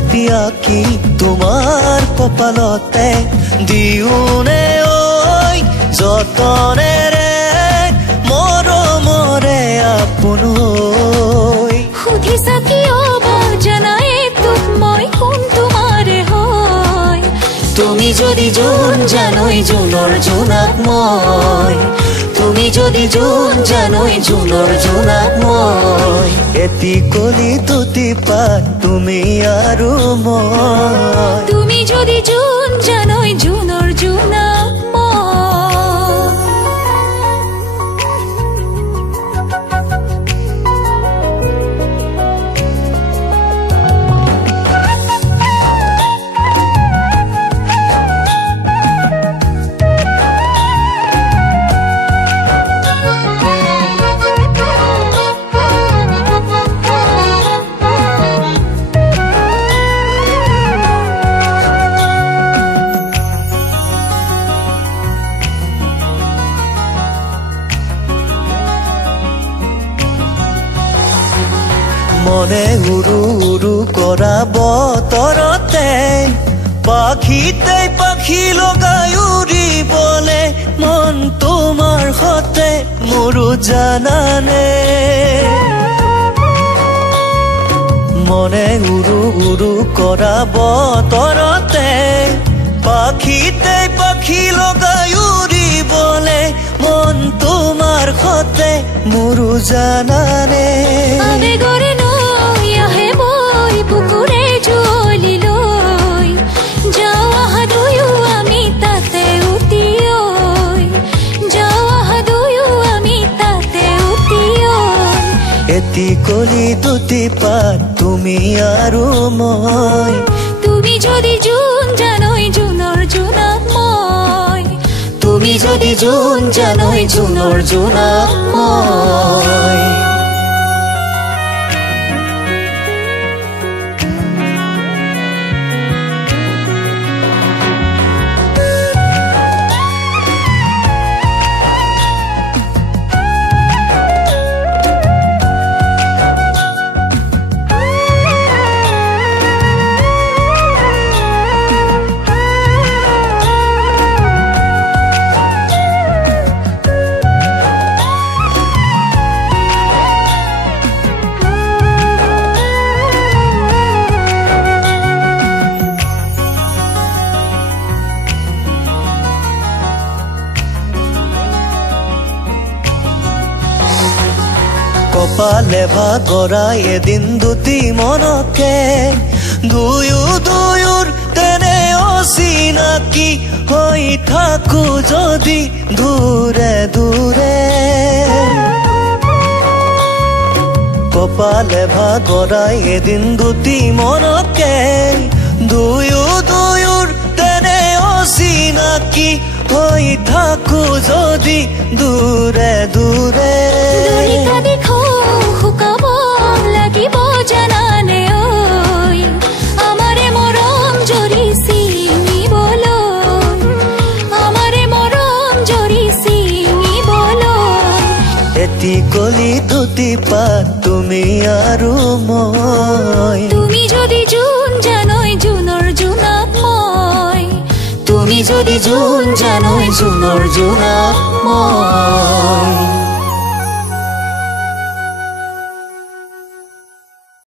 এতিয়া কি তোমাৰ কপালতে দিওনে ঐ যতনেৰে মৰমৰে আপোন হৈ সুধিছা কিয় জানাই তোক মই কোন তোমাৰে হয় তুমি যদি জোন জানৈ জোনৰ জোনাক মই তুমি যদি জোন জানৈ জোনৰ জোনাক মই এটি কলি তুতি পাত তুমি আৰু মই তুমি যদি জোন জানৈ জোনৰ জোনাক মনে উৰু উৰু কৰা বতৰতে পাখিতে পাখি লগাই উৰিবলে মন তোমাৰ হতে মোৰো জানানে মনে উৰু উৰু কৰা বতৰতে পাখিতে পাখি লগাই উৰিবলে মন তোমাৰ হতে মোৰো জানানে আবেগৰে নৈ আহে বৈ বুকুৰে জুৱলি লৈ যাওঁ আহা দুয়ো আমি তাতে উটি ঐ যাওঁ আহা দুয়ো আমি তাতে উটি ঐ এটি কলি দুটি পাত তুমি আৰু মই তুমি যদি জোন জানৈ জোনৰ জোনাক মই তুমি যদি জোন জানৈ জোনৰ জোনাক মই কপালে ভাগৰা এদিন দুটি মনকে দুয়ো দুয়োৰ তেনে অচিনাকি হৈ থাকো যদি দূৰে দূৰে কপালে ভাগৰা এদিন দুটি মনকে দুয়ো দুয়োৰ তেনে অচিনাকি হৈ থাকো যদি দূৰে দূৰে শুকাব লাগিব জানানে ঐ আমাৰে মৰম জৰি চিঙিবলৈ আমাৰে মৰম জৰি চিঙিবলৈ এটি কলি দুটি পাত তুমি আৰু মই তুমি যদি জোন জানৈ জোনৰ জোনাক মই তুমি যদি জোন জানৈ জোনৰ জোনাক মই